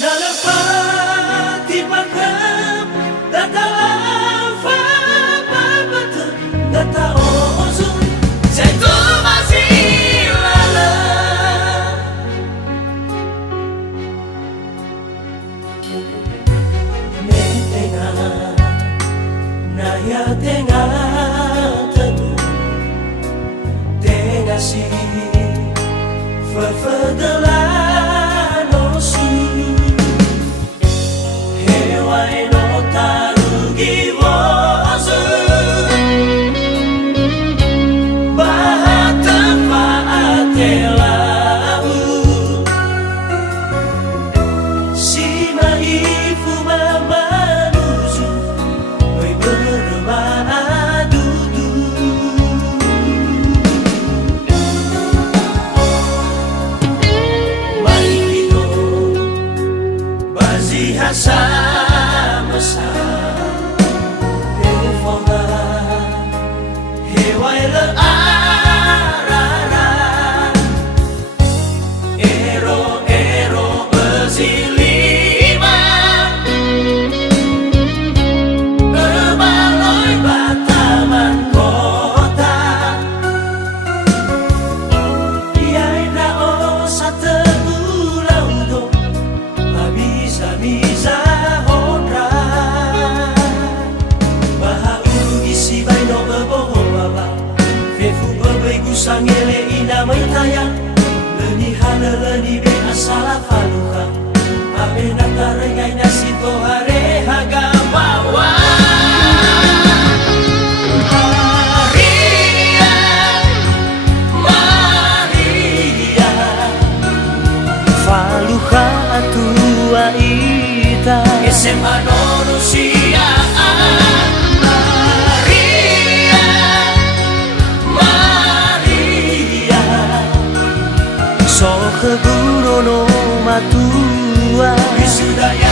Nalapati magam Datalafa babata Dataozun Zaitu masih lala Netena Naya tenga Tadu Tenga si Fafadalan Osu Hewai no tarugi wozu Bahata faatelau Si maifu mamanuzu Oi bermadudu Maikito Bazi hasa-masa Hefonga Hewai learara Ero-ero bezilima Bebaloi bataman kota Iaina osa tegulau do Bisa-bisa honra Bahaugi si baino beboho baba Fefu bebegu sangele ina maitayang Leni hana leni be asala faluha Abe nakarengai nasi tohare hagawawa Maria, Maria Faluha tua ita SMA Nonusia Maria, Maria Soke guru no matua Wisuda ya